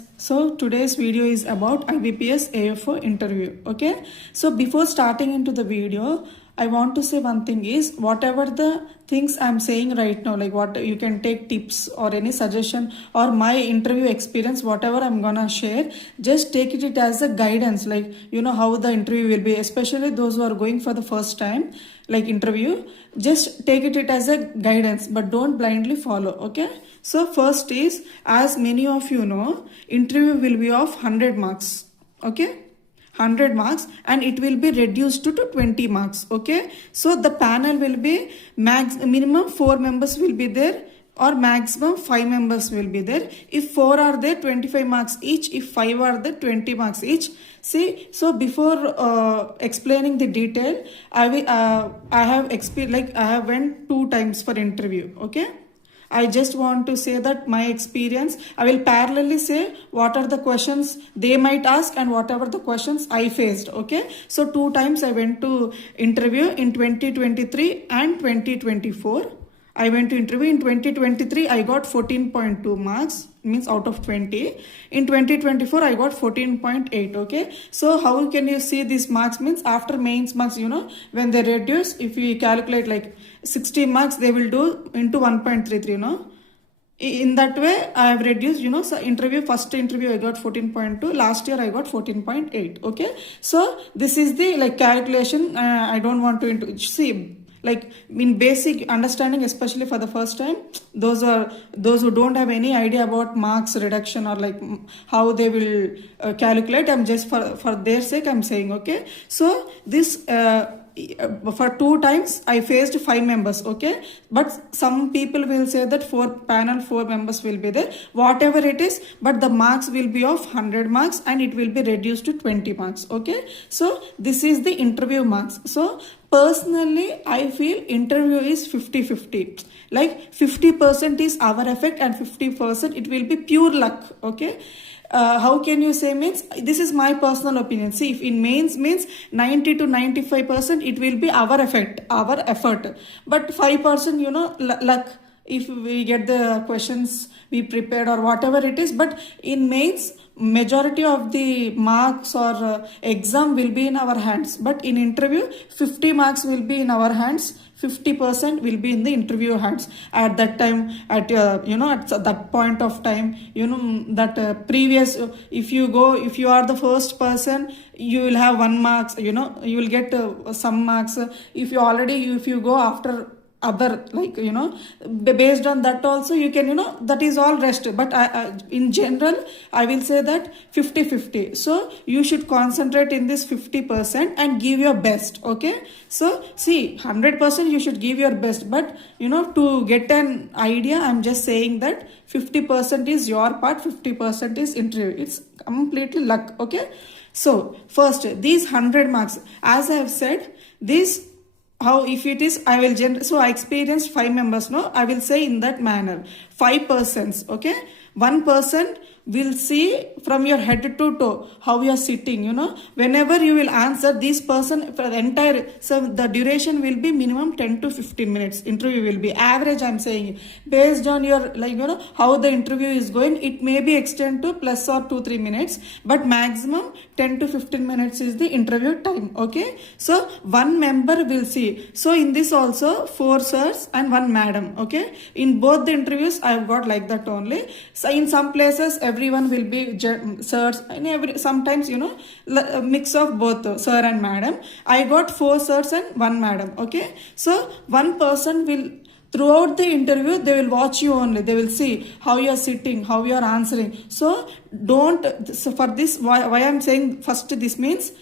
Yes, so today's video is about IBPS AFO interview. Okay, so before starting into the video, I want to say one thing is whatever the things I'm saying right now, like what you can take tips or any suggestion or my interview experience, whatever I'm gonna share, just take it as a guidance, like you know how the interview will be, especially those who are going for the first time, like interview, just take it as a guidance, but don't blindly follow. Okay, so first is, as many of you know, interview will be of 100 marks. Okay, 100 marks, and it will be reduced to 20 marks. Okay, so the panel will be minimum 4 members will be there, or maximum 5 members will be there. If 4 are there, 25 marks each. If 5 are there, 20 marks each. See, so before explaining the detail, I have went 2 times for interview. Okay, I just want to say that my experience, I will parallelly say what are the questions they might ask and whatever the questions I faced. Okay, so 2 times I went to interview in 2023 and 2024. I went to interview in 2023. I got 14.2 marks, means out of 20. In 2024 I got 14.8. Okay, so how can you see these marks? Means after mains marks, you know, when they reduce, if we calculate like 60 marks, they will do into 1.33, you know. In that way I have reduced, you know. So first interview I got 14.2, last year I got 14.8. Okay, so this is the like calculation. I don't want to see, like in basic understanding, especially for the first time, those who don't have any idea about marks reduction or like how they will calculate, I'm just for their sake I'm saying. Okay, so this for 2 times I faced 5 members. Okay, but some people will say that 4 members will be there, whatever it is, but the marks will be of 100 marks and it will be reduced to 20 marks. Okay, so this is the interview marks. So personally I feel interview is 50-50, like 50% is our effect and 50% it will be pure luck. Okay, how can you say? Means this is my personal opinion. See, if in mains means 90 to 95% it will be our effect, our effort, but 5%, you know, luck, if we get the questions we prepared or whatever it is. But in mains, majority of the marks or exam will be in our hands, but in interview 50 marks will be in our hands, 50% will be in the interview hands. At that time, at you know, at that point of time, you know, that previous, if you are the first person, you will have 1 marks, you know, you will get some marks. If you go after other, like, you know, based on that also you can, you know, that is all rest. But in general I will say that 50-50. So you should concentrate in this 50% and give your best. Okay, so see, 100% you should give your best, but you know, to get an idea, I'm just saying that 50% is your part, 50% is interview. It's completely luck. Okay, so first, these 100 marks, as I have said, this, how if it is, I will so I experienced 5 members, no, I will say in that manner, 5 persons. Okay, 1 person will see from your head to toe how you are sitting, you know. Whenever you will answer, this person for the entire, so the duration will be minimum 10 to 15 minutes. Interview will be average, I'm saying, based on your, like, you know, how the interview is going, it may be extend to plus or 2-3 minutes, but maximum 10 to 15 minutes is the interview time. Okay, so 1 member will see. So in this also 4 sirs and 1 madam. Okay, in both the interviews I have got like that only. So in some places everyone will be sirs, and sometimes, you know, a mix of both sir and madam. I got 4 sirs and 1 madam. Okay, so 1 person will, throughout the interview they will watch you only, they will see how you are sitting, how you are answering. So don't, so for this, why I'm saying first, this means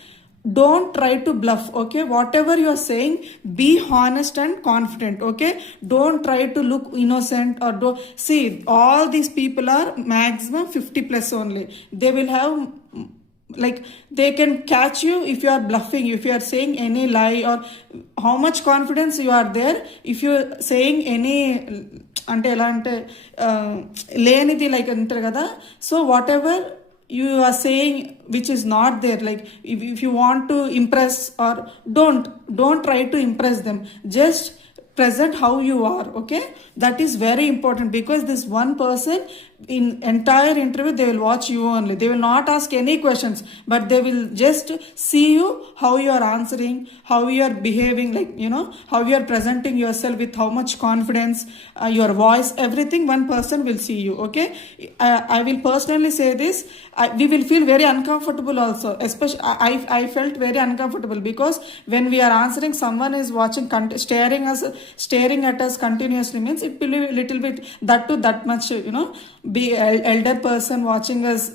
don't try to bluff. Okay, whatever you are saying, be honest and confident. Okay, don't try to look innocent or do see, all these people are maximum 50 plus only. They will have, like, they can catch you if you are bluffing, if you are saying any lie, or how much confidence you are there. If you are saying any అంటే ఎలా అంటే లేనిది లైక్ అంటారు కదా. So what ever you are saying which is not there, like if you want to impress, or don't try to impress them, just present how you are. Okay, that is very important, because this one person in entire interview they will watch you only. They will not ask any questions, but they will just see you, how you are answering, how you are behaving, like how you are presenting yourself with how much confidence, your voice, everything. One person will see you. Okay, I will personally say this, we will feel very uncomfortable also, especially I felt very uncomfortable, because when we are answering, someone is watching, staring at us continuously, means it will be a little bit, that much, be elder person watching us,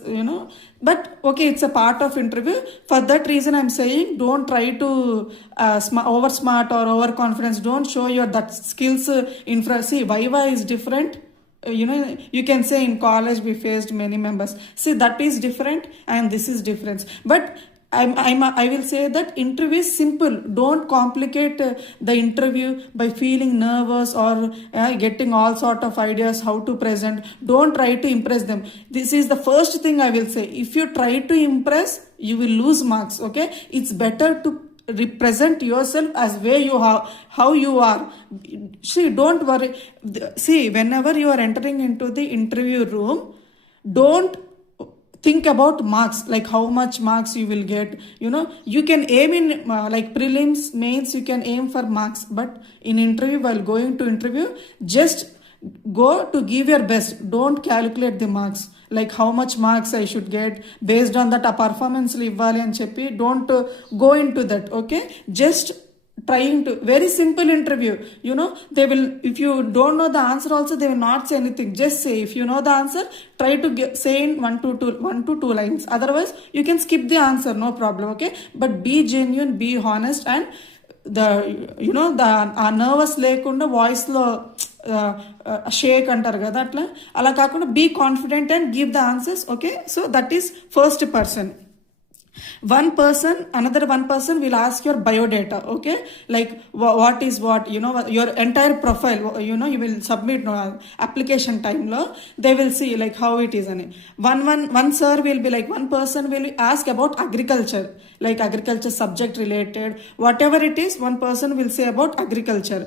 but okay, it's a part of interview. For that reason I'm saying, don't try to over smart or overconfidence. Don't show your that skills in front. See, Viva is different. You can say in college we faced many members. See, that is different and this is different. But I will say that interview is simple. Don't complicate the interview by feeling nervous or getting all sort of ideas how to present. Don't try to impress them. This is the first thing I will say. If you try to impress, you will lose marks. Okay, it's better to represent yourself as where you are, how you are. See, don't worry. See, whenever you are entering into the interview room, don't think about marks, like how much marks you will get. You can aim in like prelims, mains, you can aim for marks, but in interview, while going to interview, just go to give your best. Don't calculate the marks, like how much marks I should get based on that performance ivvali and cheppi. Don't go into that. Okay, just trying to, very simple interview. They will, if you don't know the answer also, they will not say anything. Just say, if you know the answer, try to say in 1 to 2 lines. Otherwise you can skip the answer, no problem. Okay, but be genuine, be honest, and the nervous లేకుండా voice లో shake అంటారు కదా, అలా కాకుండా be confident and give the answers. Okay, so that is first person. Another one person will ask your biodata. Okay, like what is what, your entire profile, you will submit application time lo, they will see like how it is. And one sir will be like, one person will ask about agriculture, like agriculture subject related, whatever it is, one person will say about agriculture.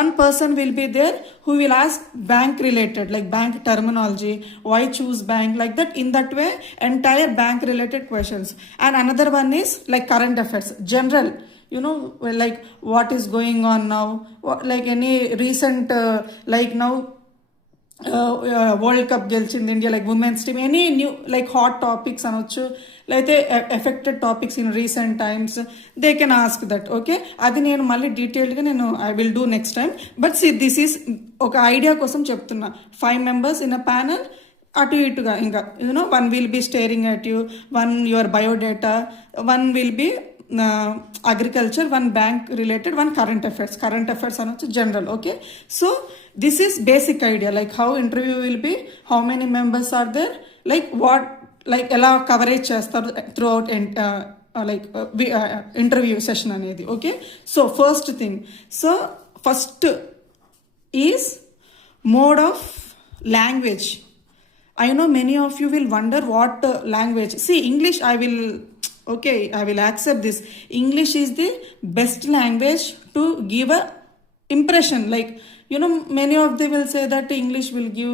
One person will be there who will ask bank related, like bank terminology, why choose bank, like that. In that way, entire bank related questions. And another one is like current affairs, general, like what is going on now, like any recent, like now world cup గెలిచింది India, like women's team, any new like hot topics అనొచ్చు, లేకపోతే affected topics in recent times, they can ask that. Okay, అది నేను మళ్ళీ డీటెయిల్డ్గా I will do next time. But see, this is ఒక idea కోసం చెప్తున్నా. 5 members ఇన్ అ ప్యానల్, అటు ఇటుగా ఇంకా one will be staring at you, one your biodata, one will be agriculture, one bank related, one current affairs అనొచ్చు, general. Okay, so this is basic idea, like how interview will be, how many members are there, like what, like ఎలా కవరేజ్ చేస్తారు throughout interview session అనేది. Okay, so first thing, so first is mode of language. I know many of you will wonder what language. See, English, I will accept this. English is the best language to give a impression. Like, many of them will say that English will give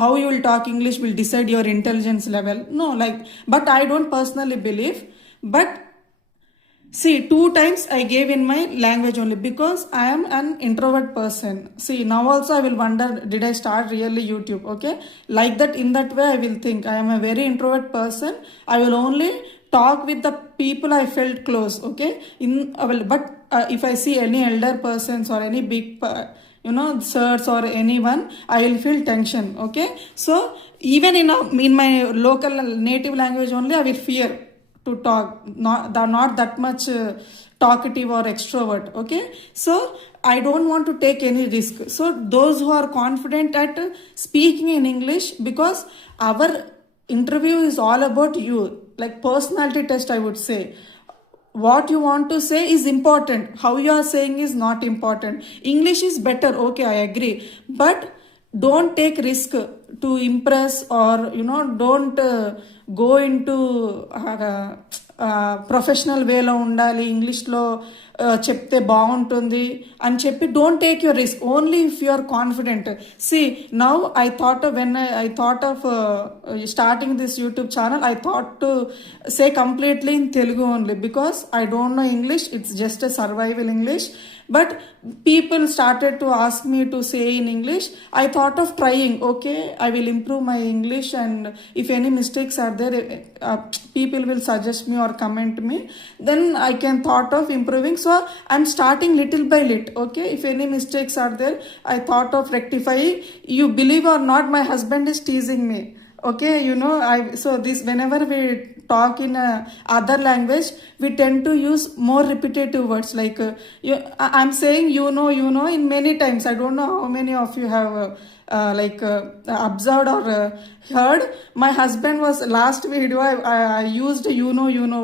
how you will talk English will decide your intelligence level. No, like, but I don't personally believe. But see, 2 times I gave in my language only, because I am an introvert person. See, now also I will wonder, did I start really YouTube? Okay, like that, in that way I will think I am a very introvert person. I will only talk with the people I felt close. Okay, but if I see any elder persons or any big sirs or anyone, I will feel tension. Okay, so even in my local native language only, I will fear to talk, not that much talkative or extrovert. Okay, so I don't want to take any risk. So those who are confident at speaking in English, because our interview is all about you, like personality test, I would say. What you want to say is important, how you are saying is not important. English is better, okay, I agree, but don't take risk to impress, or don't go into professional వేలో ఉండాలి ఇంగ్లీష్లో చెప్తే బాగుంటుంది అని చెప్పి don't take your risk only if you are confident. See now I thought when I thought of starting this YouTube channel, I thought to say completely in Telugu only because I don't know English. It's just a survival English. But people started to ask me to say in English. I thought of trying. Okay, I will improve my English, and if any mistakes are there, people will suggest me or comment me. Then I can thought of improving. So I'm starting little by little. Okay, if any mistakes are there, I thought of rectifying. You believe or not, my husband is teasing me. Okay, so this whenever we talk in other language, we tend to use more repetitive words like I'm saying in many times. I don't know how many of you have observed or heard. My husband was last video, I used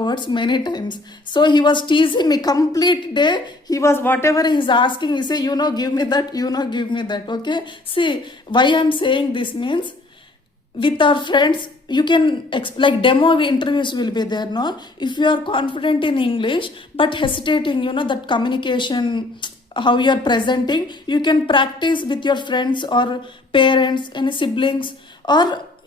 words many times, so he was teasing me complete day. He was whatever he's asking, he say give me that, give me that. Okay, see why I'm saying this means, with our friends you can like demo interviews will be there, no? If you are confident in English but hesitating, that communication, how you are presenting, you can practice with your friends or parents and siblings, or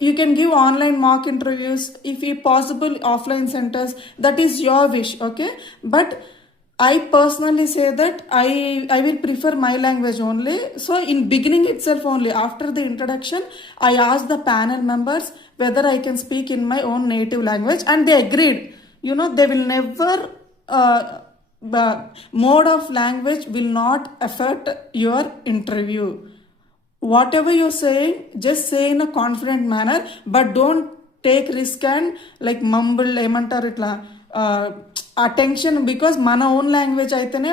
you can give online mock interviews if possible, offline centers. That is your wish. Okay, but I personally say that I will prefer my language only. So in beginning itself only, after the introduction, I asked the panel members whether I can speak in my own native language, and they agreed. They will never mode of language will not affect your interview. Whatever you're saying, just say in a confident manner, but don't take risk and like mumble ఏమంటారు ఇట్లా attention, because mana own language aitene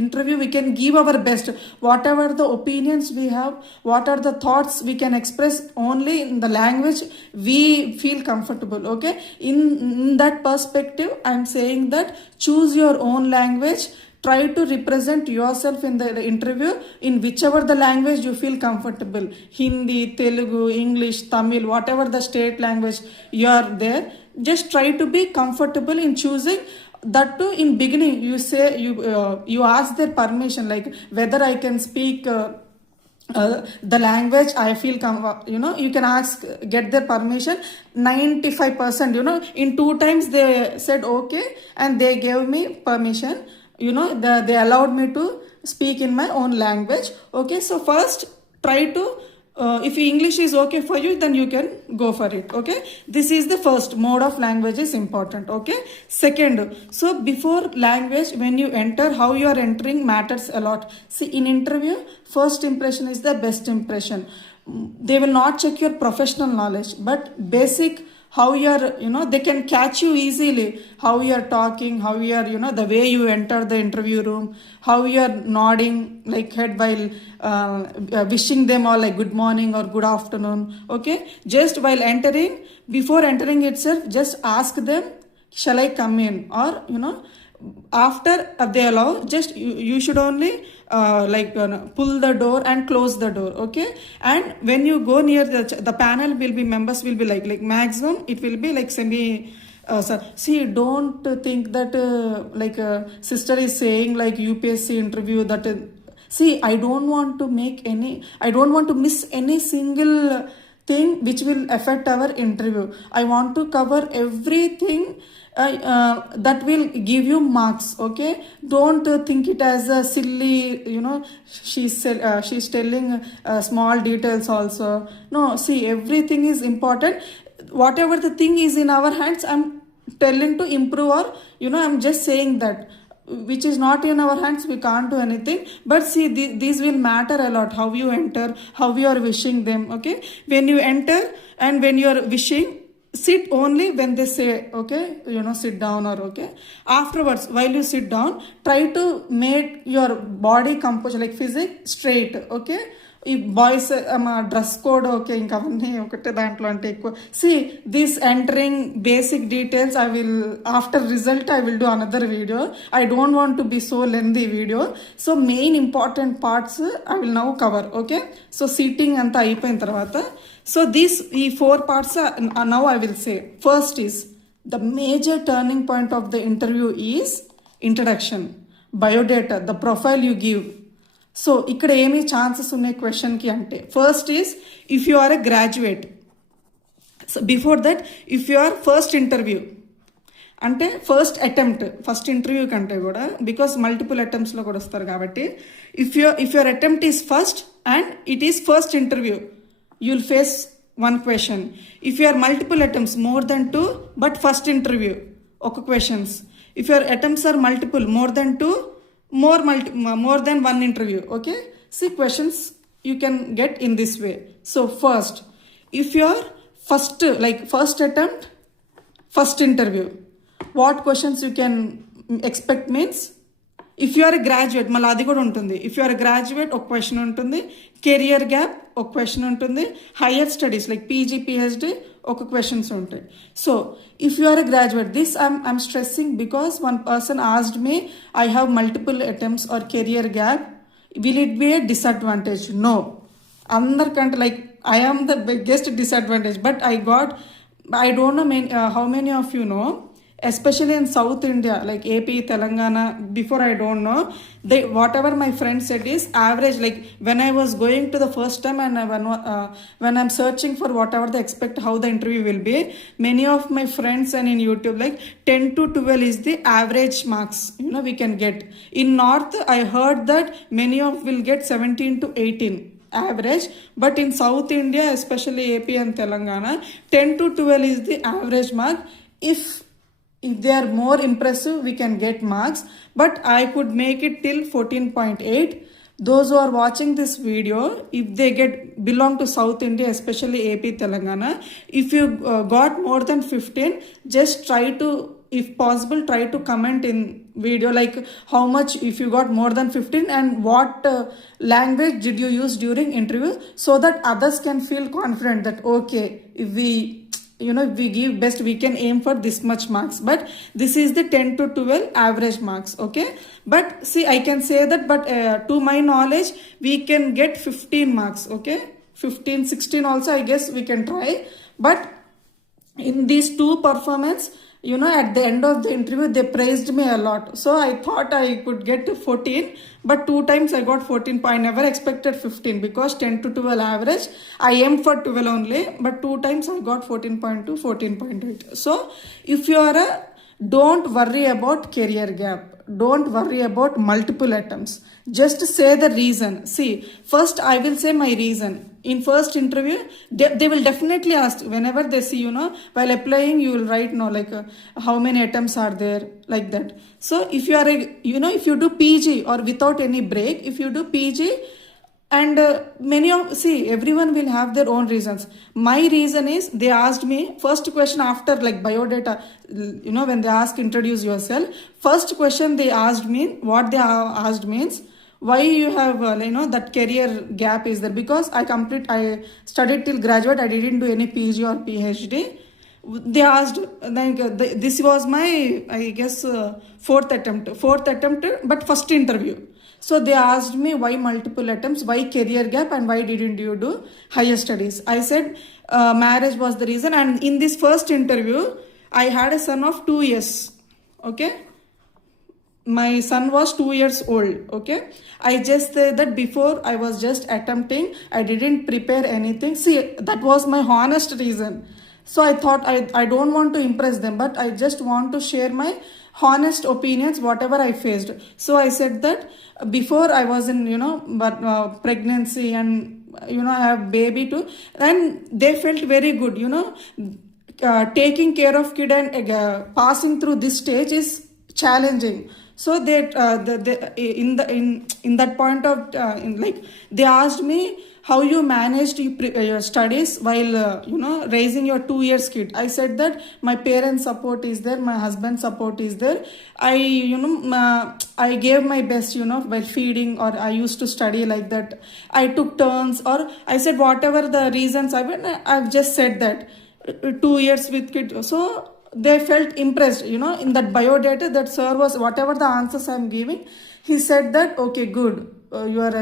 interview we can give our best. Whatever the opinions we have, what are the thoughts, we can express only in the language we feel comfortable. Okay, in that perspective I'm saying that choose your own language. Try to represent yourself in the interview in whichever the language you feel comfortable. Hindi, Telugu, English, Tamil, whatever the state language you are there, just try to be comfortable in choosing. That too, in beginning you say you ask their permission, like whether I can speak the language I feel you can ask, get their permission. 95%, in 2 times they said okay and they gave me permission. They allowed me to speak in my own language. Okay, so first try to if English is okay for you, then you can go for it. Okay, this is the first mode of language is important. Okay, second, so before language, when you enter, how you are entering matters a lot. See, in interview, first impression is the best impression. They will not check your professional knowledge, but basic, how you are, they can catch you easily, how you are talking, how you are, the way you enter the interview room, how you are nodding like head while wishing them all like good morning or good afternoon. Okay, just while entering, before entering itself, just ask them, shall I come in? Or after they allow, just you should only pull the door and close the door. Okay, and when you go near the panel will be members will be like maximum it will be like semi see, don't think that sister is saying like UPSC interview that see, I don't want to miss any single thing which will affect our interview. I want to cover everything that will give you marks. Okay, don't think it as a silly, she's telling small details also. No, see, everything is important. Whatever the thing is in our hands, I'm telling to improve, or I'm just saying that which is not in our hands, we can't do anything. But see, these will matter a lot, how you enter, how you are wishing them. Okay, when you enter and when you are wishing, sit only when they say okay, sit down, or okay, afterwards while you sit down, try to make your body composure like physics straight. Okay, ఈ boys dress code okay, ఇంకా అవన్నీ ఒకటే దాంట్లో అంటే ఎక్కువ. See this entering basic details I will after result I will do another video. I don't want to be so lengthy video. So main important parts I will now cover. Okay, so seating అంతా అయిపోయిన తర్వాత, సో ఈ 4 parts now I will say. First is the major turning point of the interview is introduction. Biodata, the profile you give. So ఇక్కడ ఏమి chances ఉన్నాయి క్వశ్చన్కి అంటే, first is if you are a graduate. So before that if you are first interview అంటే first interview కంటే కూడా, because multiple అటెంప్ట్స్లో కూడా వస్తారు కాబట్టి, if your attempt is first and it is first interview, you will face one question. If you are multiple attempts, more than 2, but first interview, okay questions. If your attempts are multiple, more than 2, more than 1 interview, okay? See questions you can get in this way. So first, if you are first attempt, first interview, what questions you can expect means, if you are a graduate మళ్ళీ అది కూడా ఉంటుంది. If you are a graduate ఒక question ఉంటుంది, career gap ఒక question ఉంటుంది, higher studies like PG PhD ఒక questions ఉంటాయి. So if you are a graduate, this I'm stressing because one person asked me I have multiple attempts or career gap, will it be a disadvantage? No, అందరికంటే like I am the biggest disadvantage, but I don't know how many of you know, especially in South India, like AP, Telangana, before I don't know, whatever my friend said is average, like when I was going to the first time and when I'm searching for whatever they expect how the interview will be, many of my friends and in YouTube, like 10 to 12 is the average marks, we can get. In North, I heard that many of will get 17 to 18 average, but in South India, especially AP and Telangana, 10 to 12 is the average mark. If they are more impressive, we can get marks, but I could make it till 14.8. Those who are watching this video, if they belong to South India, especially AP, Telangana, if you got more than 15, just try to, if possible, try to comment in video like how much, if you got more than 15, and what language did you use during interview, so that others can feel confident that okay, if we give best, we can aim for this much marks. But this is the 10 to 12 average marks, okay? But see, I can say that, but to my knowledge, we can get 15 marks, okay? 15, 16 also, I guess we can try. But in these two performance, at the end of the interview, they praised me a lot. So I thought I could get to 14, but 2 times I got 14. I never expected 15 because 10 to 12 average. I aimed for 12 only, but 2 times I got 14.2, 14.8. So if you are don't worry about career gap. Don't worry about multiple attempts. Just say the reason. See, first I will say my reason. In first interview, they will definitely ask, whenever they see, while applying, you will write, how many attempts are there, like that. So if you are, if you do PG or without any break, if you do PG, and everyone will have their own reasons. My reason is, they asked me first question after like biodata, when they ask introduce yourself, first question they asked me, what they asked means, why you have that career gap is there, because I studied till graduate, I didn't do any PG or PhD. They asked, like this was my, I guess, fourth attempt, but first interview. So they asked me why multiple attempts, why career gap, and why didn't you do higher studies. I said marriage was the reason, and in this first interview I had a son of 2 years, okay? My son was 2 years old, okay? I just said that before I was just attempting, I didn't prepare anything. See, that was my honest reason. So I thought I don't want to impress them, but I just want to share my honest opinions, whatever I faced. So I said that before I was in, pregnancy, and, I have baby too, and they felt very good, taking care of kid and passing through this stage is challenging. So they in that point of they asked me how you managed your studies while raising your 2 years kid. I said that my parents' support is there, my husband's support is there. I gave my best, while feeding, or I used to study like that. I took turns, or I said whatever the reasons I've just said that 2 years with kid. So they felt impressed, in that biodata, that sir was, whatever the answers I'm giving, he said that okay, good, you are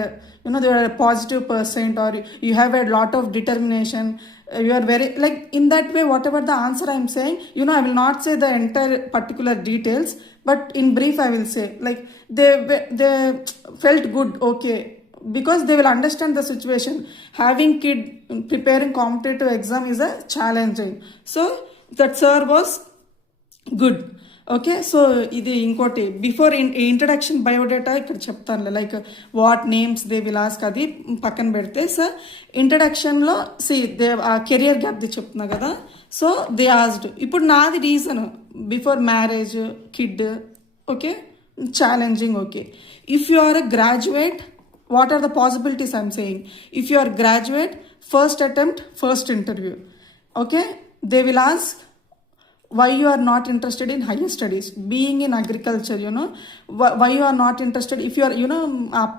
a positive person, or you have a lot of determination, you are very like in that way. Whatever the answer I'm saying, I will not say the entire particular details, but in brief I will say like they felt good, okay, because they will understand the situation. Having kid preparing competitive exam is a challenging. So that sir was good. Okay, so ఇది ఇంకోటి before introduction biodata ఇక్కడ చెప్తానులే, like what names they will ask, అది పక్కన పెడితే సార్ ఇంట్రడక్షన్లో ఆ కెరియర్ గ్యాప్ది చెప్తున్నా కదా. సో దే ఆస్డ్, ఇప్పుడు నాది reason before marriage kid, okay, challenging, okay. If you are a graduate, what are the possibilities I'm saying? If you are graduate, first attempt, first interview, okay, they will ask why you are not interested in higher studies, being in agriculture, why you are not interested. If you are,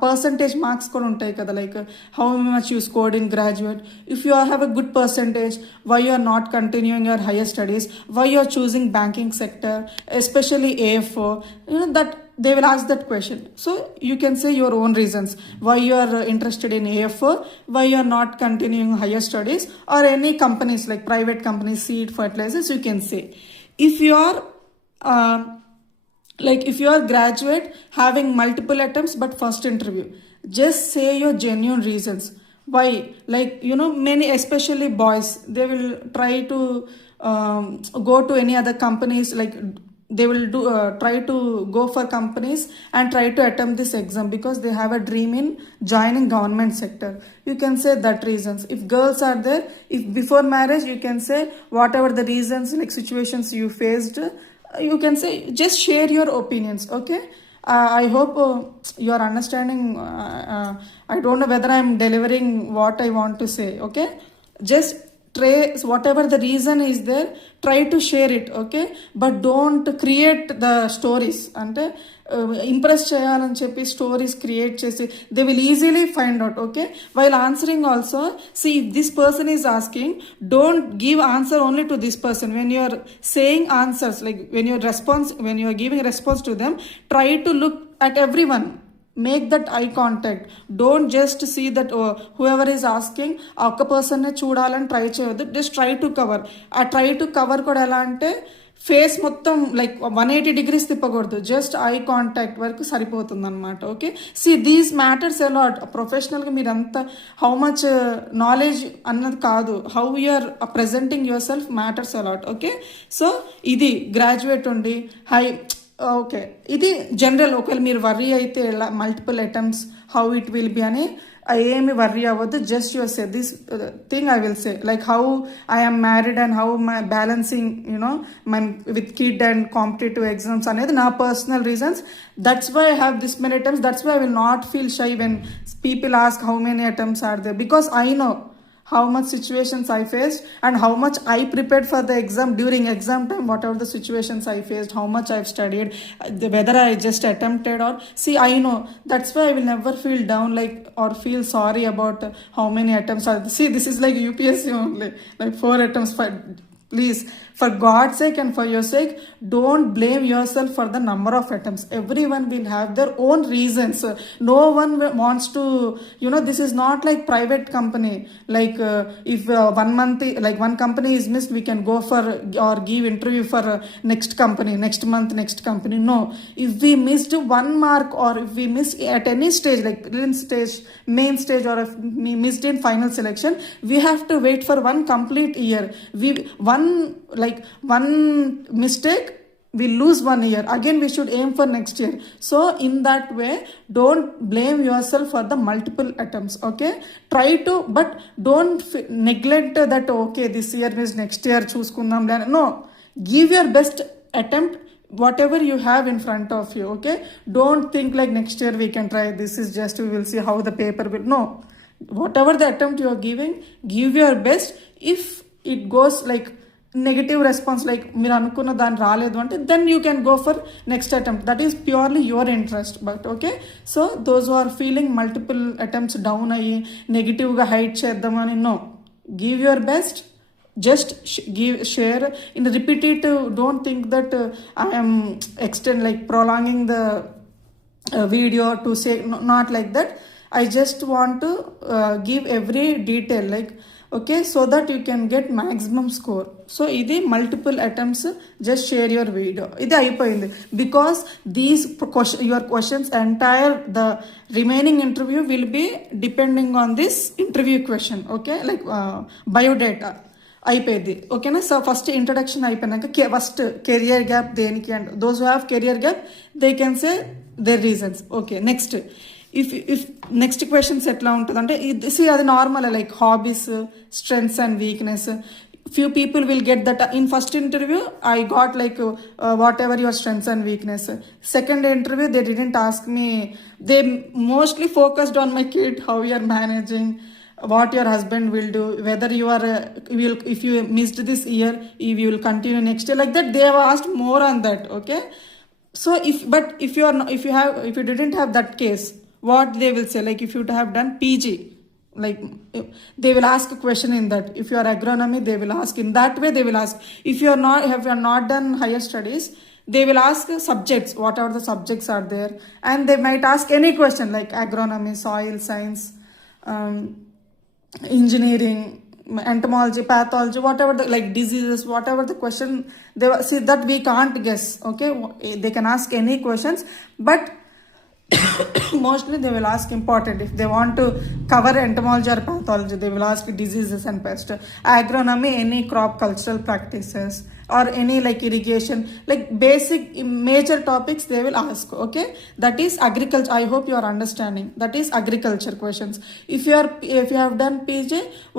percentage marks కూడా ఉంటాయి కదా, like how much you scored in graduate. If you have a good percentage, why you are not continuing your higher studies, why you are choosing banking sector, especially AFO, that they will ask that question. So you can say your own reasons why you are interested in AFO, why you are not continuing higher studies, or any companies like private companies, seed fertilizers, you can say. If you are if you are graduate having multiple attempts but first interview, just say your genuine reasons why. Like many, especially boys, they will try to go to any other companies, like they will try to go for companies and try to attempt this exam because they have a dream in joining government sector. You can say that reasons. If girls are there, if before marriage, you can say whatever the reasons, like situations you faced, you can say, just share your opinions, okay. I hope you are understanding. I don't know whether I am delivering what I want to say, okay. Just trace whatever the reason is there, try to share it, okay, but don't create the stories. అంటే ఇంప్రెస్ చేయాలని చెప్పి stories create చేసి they will easily find out, okay. While answering also, see, if this person is asking, don't give answer only to this person. When you are saying answers, like when you are giving response to them, try to look at everyone. Make that eye contact. Don't just see that whoever is asking ఆ ఒక్క పర్సన్నే చూడాలని try చేయొద్దు. Just try to cover. ఆ try to cover కూడా ఎలా అంటే face మొత్తం లైక్ 180 degrees తిప్పకూడదు, జస్ట్ ఐ కాంటాక్ట్ వరకు సరిపోతుంది అనమాట, okay. See these matters a lot. ప్రొఫెషనల్గా మీరు అంత హౌ మచ్ నాలెడ్జ్ అన్నది కాదు, how you're presenting yourself matters a lot, okay. So ఇది గ్రాడ్యుయేట్ ఉండి ఓకే, ఇది జనరల్. ఒకవేళ మీరు వర్రీ అయితే ఎలా multiple attempts how it will be అని ఏమి వర్రీ అవ్వద్దు. Just your say this thing I will say, like how I am married and how my balancing my with kid and competitive exams అనేది నా personal reasons. That's why I have this many attempts. That's why I will not feel shy when people ask how many attempts are there, because I know how much situations I faced and how much I prepared for the exam. During exam time, whatever the situations I faced, how much I've studied, whether I just attempted or see, I know. That's why I will never feel down like or feel sorry about how many attempts are. See, this is like UPSC only, like 4 attempts. Please, for God's sake and for your sake, don't blame yourself for the number of attempts. Everyone will have their own reasons. No one wants to, this is not like private company. Like if 1 month, like one company is missed, we can go for or give interview for next company, next month, next company. No, if we missed 1 mark or if we missed at any stage, like prelims stage, main stage, or if we missed in final selection, we have to wait for 1 complete year. One mistake, we lose 1 year. Again, we should aim for next year. So in that way, don't blame yourself for the multiple attempts, okay. Try to, but don't neglect that, okay, this year is next year choosukundam. No, give your best attempt, whatever you have in front of you, okay. Don't think like next year we can try, this is just we will see how the paper will. No, whatever the attempt you are giving, give your best. If it goes like negative response, like మీరు అనుకున్న దాన్ని రాలేదు అంటే, then you can go for next attempt. That is purely your interest. But okay, so those who are feeling multiple attempts down అయ్యి నెగిటివ్గా హైట్ చేద్దామని, no, give your best. Just share in the repetitive. Don't think that I am prolonging the video to say, not like that. I just want to give every detail, like okay, so that you can get maximum score. So ఇది multiple attempts, just share your video. ఇది అయిపోయింది. Because these your questions, entire the remaining interview will be depending on this interview question, okay, like biodata అయిపోయింది, ఓకేనా. So first introduction అయిపోయినాక first career gap దేనికి, and those who have career gap they can say their reasons, okay. Next if next questions ఎట్లా ఉంటుంది అంటే అది normal, like hobbies, strengths and weakness. Few people will get that in first interview I got like whatever your strengths and weakness. Second interview they didn't ask me, they mostly focused on my kid, how you are managing, what your husband will do, whether you are if you missed this year if you will continue next year, like that they have asked more on that, okay. So if you didn't have that case, what they will say, like if you have done PG, like they will ask a question in that. If you are agronomy, they will ask in that way, they will ask. If you are not done higher studies, they will ask subjects, whatever the subjects are there, and they might ask any question like agronomy, soil science, engineering, entomology, pathology, whatever the like diseases, whatever the question they see, that we can't guess, okay. They can ask any questions, but mostly they will ask important. If they want to cover entomology or pathology, they will ask diseases and pest. Agronomy, any crop cultural practices or any like irrigation, like basic major topics they will ask, okay. That is agriculture. I hope you are understanding. That is agriculture questions. If you have done PG,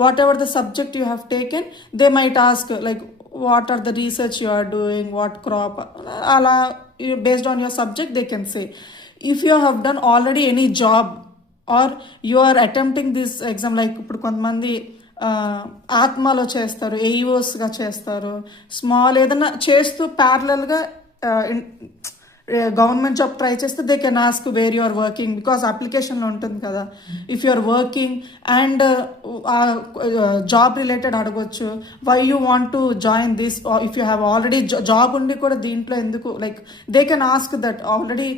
whatever the subject you have taken, they might ask like what are the research you are doing, what crop, based on your subject they can say. If you have done already any job or you are attempting this exam, like ఇప్పుడు కొంతమంది ఆత్మలో చేస్తారు, ఏఈఓస్గా చేస్తారు, స్మాల్ ఏదైనా చేస్తూ ప్యారలల్గా government job try చేస్తే they can ask where you are working, because అప్లికేషన్లో ఉంటుంది కదా. If you are working and job related అడగొచ్చు, why you want to join this, if you have already job ఉండి కూడా దీంట్లో ఎందుకు, like they can ask that. Already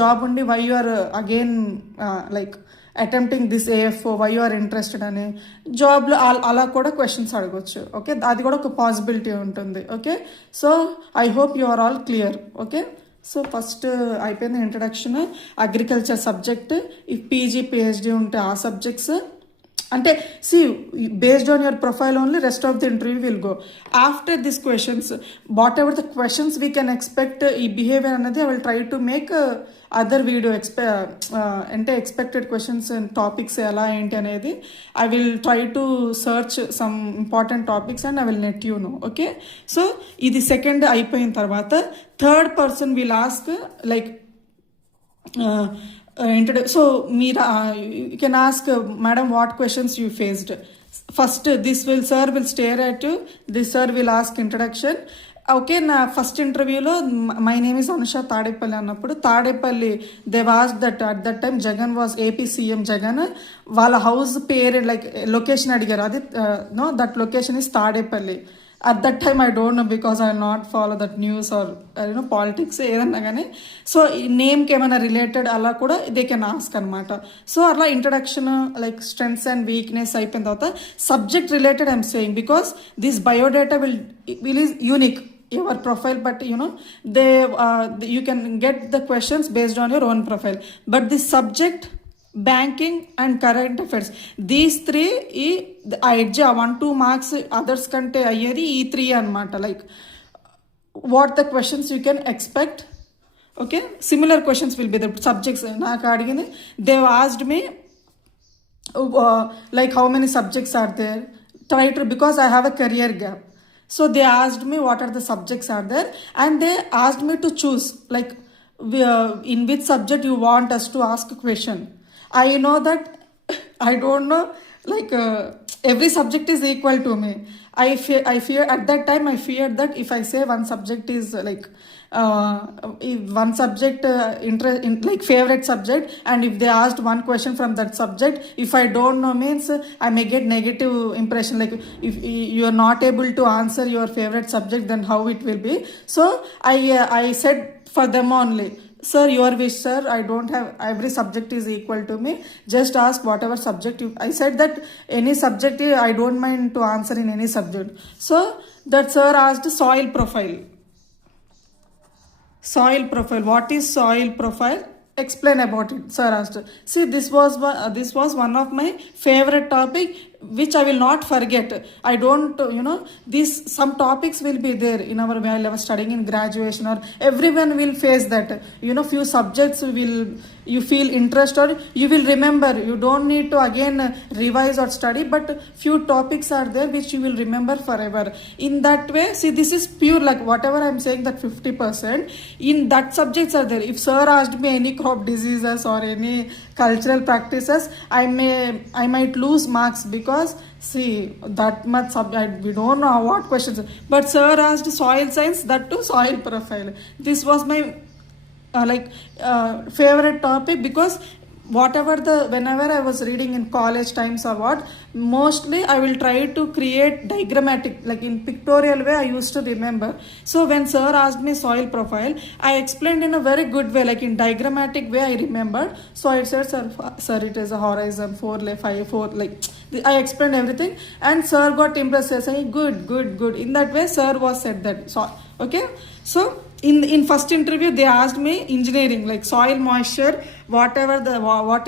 job ఉండి why you are again like attempting this AFO, why you are interested అని జాబ్లో అలా కూడా క్వశ్చన్స్ అడగొచ్చు, ఓకే. అది కూడా ఒక పాసిబిలిటీ ఉంటుంది, okay. So I hope you are all clear, okay. So first అయిపోయింది introduction, agriculture subject. If PG PhD ఉంటే ఆ సబ్జెక్ట్స్, అంటే see based on your profile only, rest of the interview will go. After this questions, whatever the questions we can expect, ఈ behaviour అనేది I will try to make other video అంటే expected questions and topics ఎలా ఏంటి అనేది I will try to search some important topics and I will let you know, okay. So ఇది second అయిపోయిన తర్వాత third person will ask like so మీరు you can ask, madam what questions you faced. First sir will stare at you, this sir will ask introduction, okay. నా first ఇంటర్వ్యూలో my name is Anusha Tadepalli అన్నప్పుడు, Tadepalli they was that at that time Jagan was AP CM Jagan, వాళ్ళ house పేరు like location అడిగారు, అది know that location is Tadepalli. At that time I don't know, because I will not follow that news or you know politics ఏదన్నా కానీ. So ఈ నేమ్కి ఏమైనా related అలా కూడా దే కెన్ ఆస్క్ అనమాట. సో అలా introduction like strengths and weakness అయిపోయిన తర్వాత subject related I'm saying, because this biodata will is unique your profile, but you know you can get the questions based on your own profile. But this subject, banking and current affairs, these three I edge 1-2 marks others kante ayyedi ee 3 anamata, like what the questions you can expect, okay. Similar questions will be the subjects naaku adigindi. They have asked me like how many subjects are there, try to, because I have a career gap. So they asked me what are the subjects are there, and they asked me to choose like in which subject you want us to ask a question. I know that I don't know, like every subject is equal to me. I fear at that time, I feared that if I say one subject is like if one subject like favorite subject, and if they asked one question from that subject, if I don't know means I may get negative impression, like if you are not able to answer your favorite subject, then how it will be. So I said for them only, sir, your wish, sir. I don't have, every subject is equal to me. Just ask whatever subject you. I said that any subject I don't mind to answer in any subject. So that sir asked soil profile. Soil profile. What is soil profile? Explain about it, sir asked. See, this was one of my favorite topic, which I will not forget. I don't, these some topics will be there in our while I was studying in graduation, or everyone will face that. Few subjects will you feel interest, or you will remember. You don't need to again revise or study, but few topics are there which you will remember forever. In that way, see, this is pure, like whatever I'm saying, that 50% in that subjects are there. If sir asked me any crop diseases or any cultural practices, I might lose marks, because see, that much subject we don't know what questions. But sir asked soil science, that too soil profile. This was my favorite topic, because whenever I was reading in college times or what, mostly I will try to create diagrammatic, like in pictorial way I used to remember. So when sir asked me soil profile, I explained in a very good way, like in diagrammatic way I remembered. So I said, sir, it is a horizon 4, like 5, 4, like I explained everything, and sir got impressed, saying good. In that way, sir was said that. So okay, so in first interview they asked me engineering, like soil moisture, what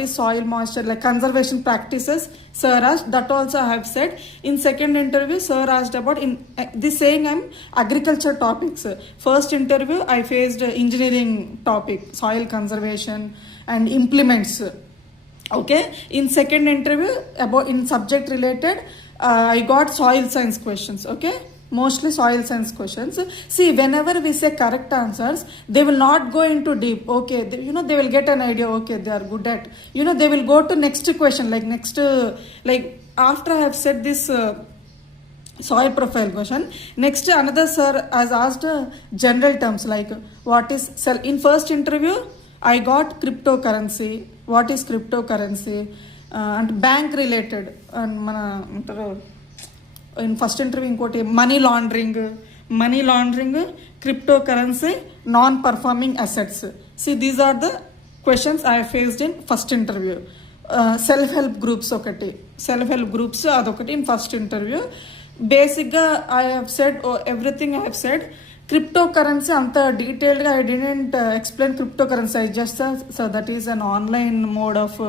is soil moisture, like conservation practices, sir asked. That also I have said. In second interview, sir asked about this saying I'm agriculture topics. First interview I faced engineering topic, soil conservation and implements. Okay, in second interview about in subject related, I got soil science questions. Okay, mostly soil science questions. See, whenever we say correct answers, they will not go into deep. Okay, they will get an idea. Okay, they are good at. They will go to next question, like next, like after I have said this. Soil profile question. Next, another sir has asked general terms, like what is cell. In first interview, I got cryptocurrency. What is cryptocurrency? And bank related. And in first interview, money laundering, cryptocurrency, non-performing assets. See, these are the questions I faced in first interview. Self-help groups okati. Self-help groups adokati in first interview. Basically, I have said everything I have said. Cryptocurrency anta detailed I didn't explain cryptocurrency. I just said, so that is an online mode of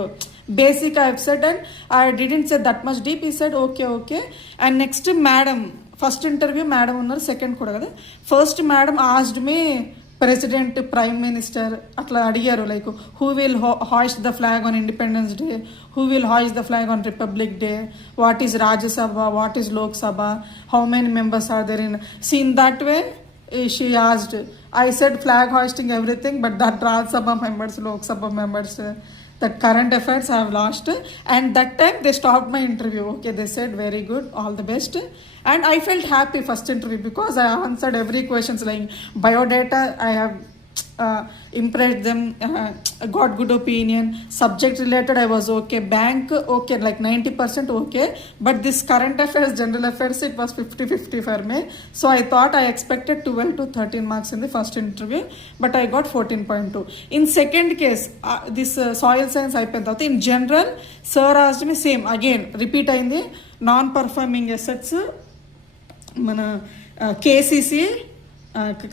basic I have said, and I didn't say that much deep. He said okay. And next, madam, first interview madam unnaru, second kuda kada. First madam asked me president, prime minister atla adigaru, like who will hoist the flag on Independence Day, who will hoist the flag on Republic Day, what is Rajya Sabha, what is Lok Sabha, how many members are there in. See, in that way she asked. I said flag hoisting everything, but that Rajya Sabha members, Lok Sabha members, that current affairs I have lost. And that time they stopped my interview. Okay, they said very good, all the best. And I felt happy first interview, because I answered every questions, like biodata I have impressed them, got good opinion. Subject related I was okay. Bank okay, like 90% okay. But this current affairs, general affairs, it was 50-50 for me. So I thought I expected 12 to 13 marks in the first interview, but I got 14.2. In second case, this soil science అయిపోయింది. In general, sir asked me same again, repeat అయింది. Non-performing assets, మన KCC,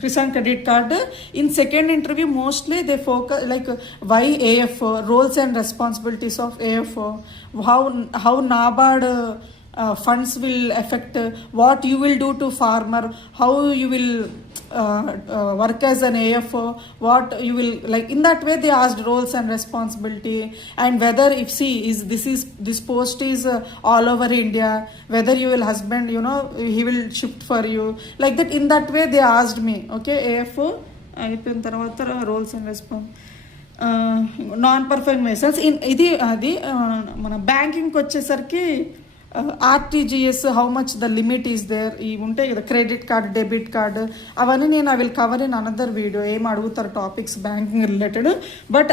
Kisan Credit Card. In second interview, mostly they focus like why AFO, roles and responsibilities of AFO, how NABARD funds will affect, what you will do to farmer, how you will work as an AFO, what you will, like in that way they asked roles and responsibility, and whether if see this post is all over India, whether you will husband, he will shift for you, like that. In that way they asked me. Okay, AFO అయిపోయిన తర్వాత roles and non performing message. ఇది అది మన బ్యాంకింగ్కి వచ్చేసరికి RTGS, how much the limit is there, ఇవి ఉంటాయి కదా, క్రెడిట్ కార్డ్, డెబిట్ కార్డు, అవన్నీ నేను I will cover in another video. ఏం అడుగుతారు టాపిక్స్ బ్యాంకింగ్ రిలేటెడ్. బట్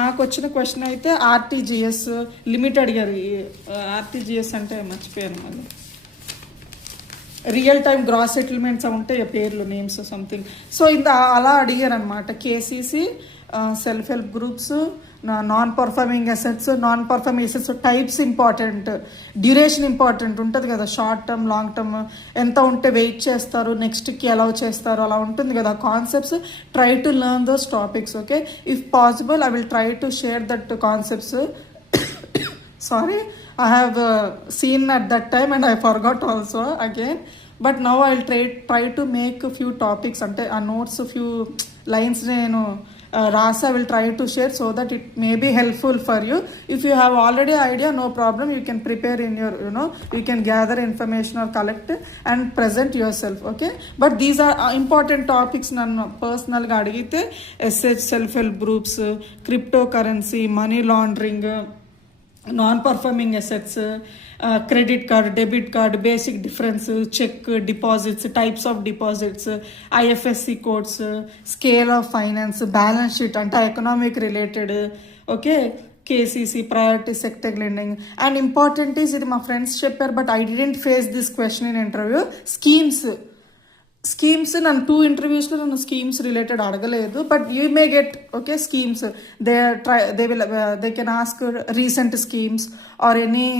నాకు వచ్చిన క్వశ్చన్ అయితే ఆర్టీజీఎస్ లిమిట్ అడిగారు. ఆర్టీజీఎస్ అంటే మర్చిపోయాను మళ్ళీ. రియల్ టైమ్ గ్రాస్ సెటిల్మెంట్స్ ఉంటాయి పేర్లు నేమ్స్ సంథింగ్. సో అలా అడిగారు అనమాట. KCC, self help groups, non performing assets types important, duration important ఉంటుంది కదా, షార్ట్ టర్మ్ లాంగ్ టర్మ్ ఎంత ఉంటే వెయిట్ చేస్తారు, నెక్స్ట్కి ఎలా చేస్తారు అలా ఉంటుంది కదా concepts. Try to learn those topics. Okay, if possible I will try to share that concepts. Sorry, I have seen at that time and I forgot also again. But now I'll try to make a few topics ante notes, a few lines nenu rasa I will try to share so that it may be helpful for you. If you have already idea, no problem, you can prepare in your, you can gather information or collect and present yourself. Okay, but these are important topics nannu personal ga adigite, SH self help groups, cryptocurrency, money laundering, non performing assets, credit card, debit card, basic difference, cheque, deposits, types of deposits, IFSC codes, scale of finance, balance sheet అంటే economic related. Okay, KCC, priority sector lending. And important is, ఇది మా friends చెప్పారు but I didn't face this question in interview, schemes నన్ను 2 ఇంటర్వ్యూస్లో నన్ను schemes related అడగలేదు. But you may get okay schemes. They can ask recent schemes or any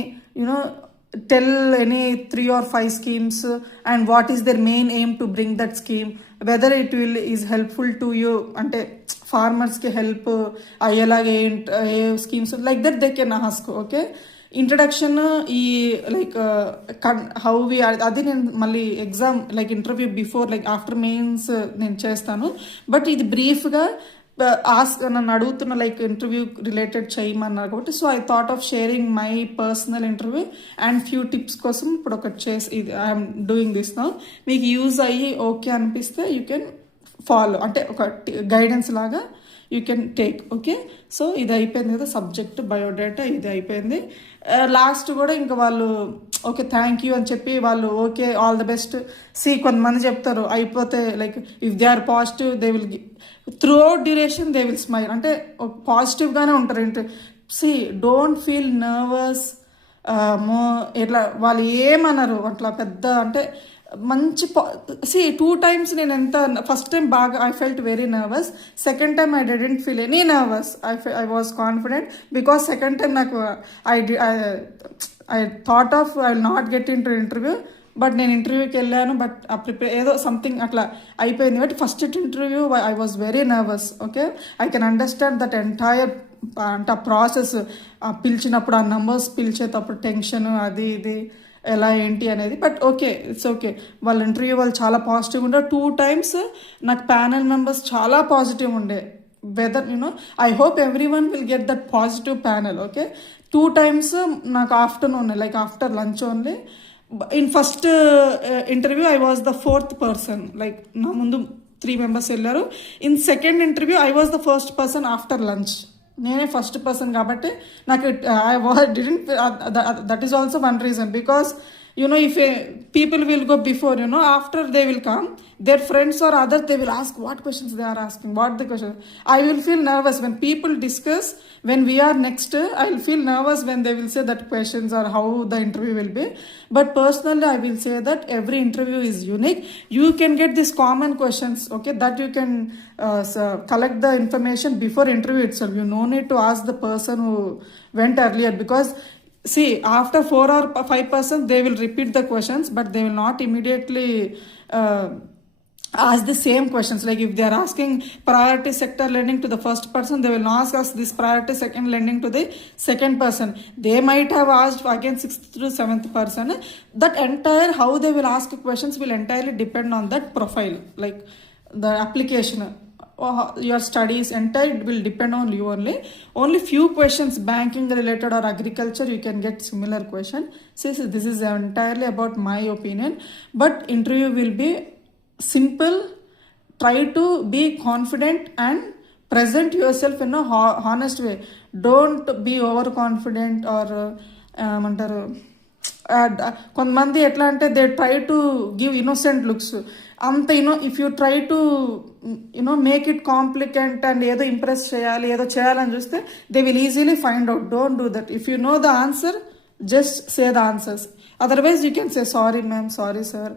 tell any 3 or 5 schemes and what is their main aim to bring that scheme, whether it is helpful to you అంటే ఫార్మర్స్కి help అయ్యేలాగా ఏ schemes like that they can ask. Okay, introduction ఈ like how we అది నేను మళ్ళీ exam like interview before like after mains నేను చేస్తాను. బట్ ఇది బ్రీఫ్గా నన్ను అడుగుతున్న లైక్ ఇంటర్వ్యూ రిలేటెడ్ చేయమన్నారు కాబట్టి so I thought of sharing my personal interview and few tips కోసం ఇప్పుడు ఒకటి చేసి ఇది ఐఎమ్ డూయింగ్ దిస్ నౌ. మీకు యూజ్ అయ్యి ఓకే అనిపిస్తే యూ కెన్ ఫాలో, అంటే ఒక గైడెన్స్ లాగా you can take. Okay, so ఇది అయిపోయింది కదా సబ్జెక్ట్ బయోడేటా, ఇది అయిపోయింది. లాస్ట్ కూడా ఇంకా వాళ్ళు ఓకే థ్యాంక్ యూ అని చెప్పి వాళ్ళు ఓకే ఆల్ ద బెస్ట్. కొంతమంది చెప్తారు అయిపోతే like if they are positive they will through out duration they will smile, అంటే పాజిటివ్గానే ఉంటారు. ఏంటి డోంట్ ఫీల్ నర్వస్, ఇట్లా వాళ్ళు ఏమన్నారు అట్లా పెద్ద అంటే మంచి 2 times నేను ఎంత ఫస్ట్ టైం బాగా I felt very nervous, second time I didn't feel any nervous, I was confident because second time నాకు I thought of I will not get in to interview. But నేను ఇంటర్వ్యూకి వెళ్ళాను, but prepare ఏదో something అట్లా అయిపోయింది. But first interview I was very nervous. Okay, I can understand that entire అంటే ఆ ప్రాసెస్, పిలిచినప్పుడు ఆ నంబర్స్ పిలిచేటప్పుడు టెన్షన్ అది ఇది ఎలా ఏంటి అనేది. బట్ ఓకే ఇట్స్ ఓకే, వాళ్ళ ఇంటర్వ్యూ వాళ్ళు చాలా పాజిటివ్ ఉండే. 2 times నాకు ప్యానల్ మెంబర్స్ చాలా పాజిటివ్ ఉండే. Weather I hope every one will get that positive panel. Okay, 2 times నాకు afternoon like after lunch only. In first interview I was the 4th person, like నా ముందు 3 members వెళ్ళారు. In second interview I was the first person after lunch, నేనే first person కాబట్టి నాకు I didn't that is also one reason because if people will go before, after they will come, their friends or others, they will ask what questions they are asking, what the question. I will feel nervous when people discuss, when we are next, I will feel nervous when they will say that questions or how the interview will be. But personally I will say that every interview is unique. You can get these common questions, okay, that you can collect the information before interview itself. You no need to ask the person who went earlier, because after 4 or 5% they will repeat the questions, but they will not immediately ask the same questions. Like if they are asking priority sector lending to the first person, they will not ask us this priority second lending to the second person. They might have asked again 6th to 7th person. That entire how they will ask questions will entirely depend on that profile, like the application, your studies entire will depend on you only few questions banking related or agriculture you can get similar question. This is entirely about my opinion, but interview will be simple. Try to be confident and present yourself in a honest way. Don't be overconfident or antaru కొంతమంది ఎట్లా అంటే they try to give innocent looks అంత if you try to make it complicate and ఏదో impress చేయాలి ఏదో చేయాలని చూస్తే they will easily find out. Don't do that. If you know the answer just say the answers, otherwise you can say sorry ma'am, sorry sir,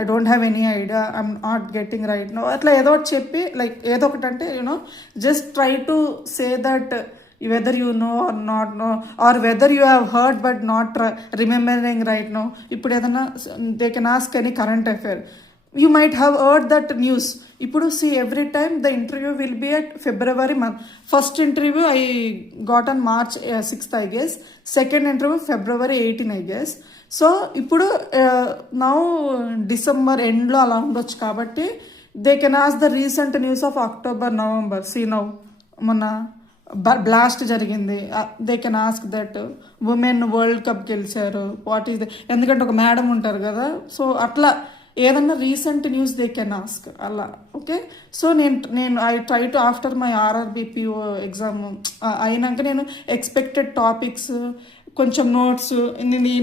I don't have any idea, I'm not getting right no, అట్లా ఏదో ఒకటి చెప్పి like ఏదో ఒకటి అంటే just try to say that whether you know or not no, or whether you have heard but not remembering right no. ఇప్పుడు ఏదైనా they can ask any current affair, you might have heard that news. Ipudu see every time the interview will be at February month. First interview I got on March 6th I guess. Second interview February 18 I guess. So ipudu now December end lo ala undochu kabatti they can ask the recent news of October November. See now mana blast జరిగింది, they can ask that. Women world cup గెలిచారు, what is the, ఎందుకంటే ఒక madam ఉంటారు కదా, so అట్లా ఏదన్నా recent news they can ask అలా. Okay, so నేను I try to after my RRB PO exam అయినాక నేను ఎక్స్పెక్టెడ్ టాపిక్స్ కొంచెం నోట్స్,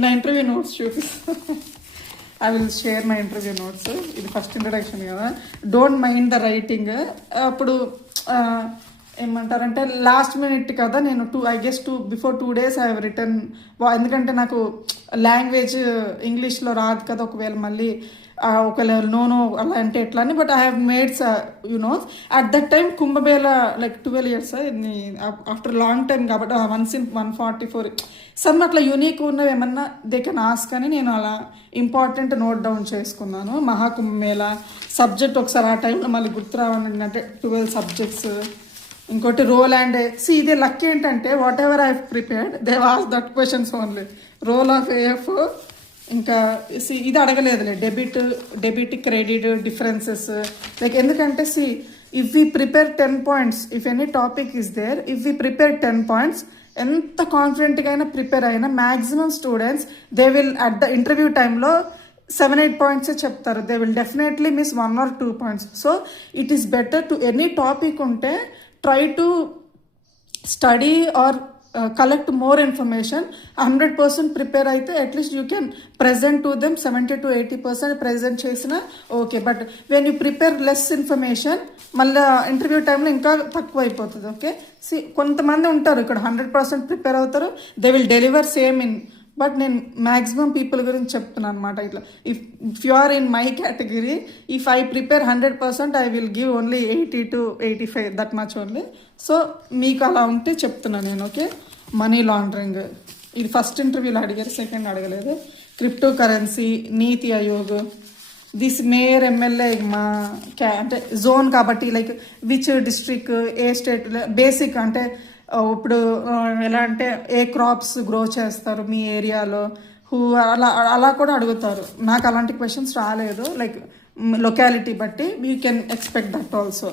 నా ఇంటర్వ్యూ నోట్స్ చూపిస్తాను. I will share my interview notes. ఇది ఫస్ట్ ఇంట్రడక్షన్ కదా, డోంట్ మైండ్ ద రైటింగ్. అప్పుడు ఏమంటారంటే లాస్ట్ మినిట్ కదా, నేను బిఫోర్ 2 days ఐ హ్యావ్ రిటర్న్. ఎందుకంటే నాకు లాంగ్వేజ్ ఇంగ్లీష్లో రాదు కదా, ఒకవేళ మళ్ళీ ఒకవేళ నో అలా అంటే ఎట్లా అని. But I have maids at that time Kumbh Mela లైక్ 12 years ఆఫ్టర్ లాంగ్ టైమ్ కాబట్టి 144 సమ్ అట్లా యూనిక్ ఉన్నవి ఏమన్నా దే కెన్ ఆస్క్ అని నేను అలా ఇంపార్టెంట్ నోట్ డౌన్ చేసుకున్నాను. మహాకుంభమేళ సబ్జెక్ట్ ఒకసారి ఆ టైంలో మళ్ళీ గుర్తు రావాలని, అంటే 12 subjects. ఇంకోటి రోల్ అండ్ ఇదే లక్ ఏంటంటే whatever I prepared they was that questions only. Role of AF ఇంకా ఇది అడగలేదులే, డెబిట్ క్రెడిట్ డిఫరెన్సెస్ లైక్. ఎందుకంటే if we prepare 10 points, if any topic is there, if we prepare 10 points, ఎంత కాన్ఫిడెంట్గా అయినా prepare అయినా maximum students they will at the interview టైంలో 7-8 points చెప్తారు. They will definitely miss 1 or 2 points. So it is better to any topic ఉంటే try to study or collect more information. 100% prepare అయితే at least you can present to them 70 to 80% present చేసిన okay. But when you prepare less information మళ్ళీ ఇంటర్వ్యూ టైంలో ఇంకా తక్కువ అయిపోతుంది. ఓకే, కొంతమంది ఉంటారు ఇక్కడ 100% ప్రిపేర్ అవుతారు, they will deliver same in. But నేను మ్యాక్సిమం పీపుల్ గురించి చెప్తున్నాను అనమాట. ఇట్లా if you are in my category, if I prepare 100% I will give only 80 to 85, that much only. So మీకు అలా ఉంటే చెప్తున్నాను నేను. ఓకే, మనీ లాండరింగ్ ఇది ఫస్ట్ ఇంటర్వ్యూలో అడిగారు, సెకండ్ అడగలేదు. Crypto currency, NITI Aayog, this mayor MLA మా అంటే జోన్ కాబట్టి like which district A state, basic అంటే ఇప్పుడు ఎలా అంటే ఏ క్రాప్స్ గ్రో చేస్తారు మీ ఏరియాలో, అలా కూడా అడుగుతారు. నాకు అలాంటి క్వశ్చన్స్ రాలేదు, లైక్ లొకాలిటీ బట్టి you can expect that also.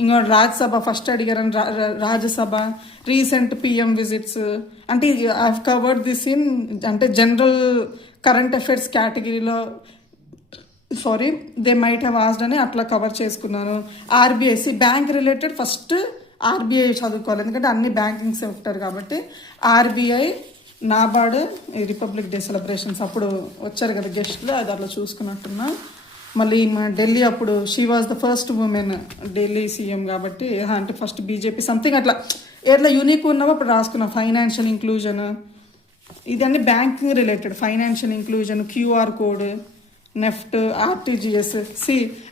ఇంకో రాజ్యసభ ఫస్ట్ అడిగారని, రాజ్యసభ రీసెంట్ పిఎం విజిట్స్ అంటే I have covered this in అంటే జనరల్ కరెంట్ అఫైర్స్ కేటగిరీలో. Sorry, they might have asked అని అట్లా కవర్ చేసుకున్నాను. ఆర్బీఐసి బ్యాంక్ రిలేటెడ్ ఫస్ట్ ఆర్బీఐ చదువుకోవాలి, ఎందుకంటే అన్ని బ్యాంకింగ్ సెక్టర్ కాబట్టి. ఆర్బీఐ, నాబార్డ్, రిపబ్లిక్ డే సెలబ్రేషన్స్ అప్పుడు వచ్చారు కదా గెస్ట్లు, అది అట్లా చూసుకున్నట్టున్నా. మళ్ళీ ఢిల్లీ అప్పుడు she was the first women Delhi సీఎం కాబట్టి, అంటే ఫస్ట్ బీజేపీ సంథింగ్ అట్లా ఎట్లా యూనిక్ ఉన్నావో అప్పుడు రాసుకున్నా. ఫైనాన్షియల్ ఇంక్లూజన్, ఇదన్నీ banking related. Financial inclusion, QR code, NEFT, RTGS,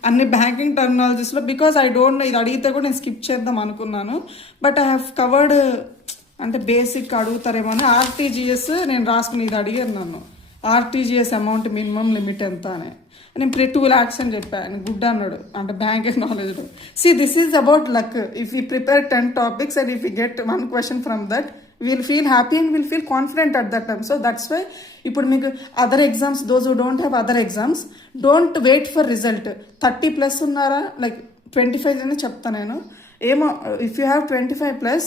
అన్ని బ్యాంకింగ్ టెర్మినాలజీస్లో. బికాజ్ ఐ డోంట్ నో, ఇది అడిగితే కూడా నేను స్కిప్ చేద్దాం అనుకున్నాను, బట్ ఐ హ్యావ్ కవర్డ్. అంటే బేసిక్ అడుగుతారేమో అని ఆర్టీజీఎస్ నేను రాసుకుని, ఇది అడిగారు నన్ను, ఆర్టీజీఎస్ అమౌంట్ మినిమం లిమిట్ ఎంత అని. నేను 2 lakhs అని చెప్పాను, గుడ్ అన్నాడు, అంటే banking knowledge. This is about luck. If you prepare 10 topics and if you get 1 question from that, we'll feel happy and we'll feel confident at that time. So that's why ఇప్పుడు మీకు other exams, those who don't have other exams, don't wait for result. 30+ ఉన్నారా, like 25 అని చెప్తాను నేను. ఏమో if you have 25+,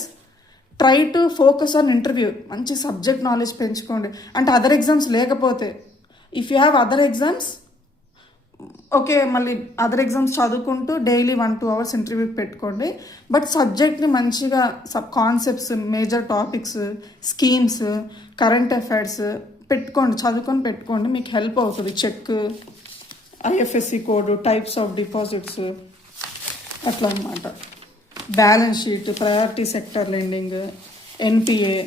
try to focus on interview. మంచి subject knowledge పెంచుకోండి. అంటే అదర్ ఎగ్జామ్స్ లేకపోతే, if you have other exams okay, మళ్ళీ అదర్ ఎగ్జామ్స్ చదువుకుంటూ డైలీ 1-2 hours ఇంటర్వ్యూకి పెట్టుకోండి. బట్ సబ్జెక్ట్ని మంచిగా concepts, major topics, schemes, current affairs పెట్టుకోండి, చదువుకొని పెట్టుకోండి, మీకు హెల్ప్ అవుతుంది. Cheque, IFSC code, types of deposits అట్లా అన్నమాట. Balance sheet, priority sector lending, NPA,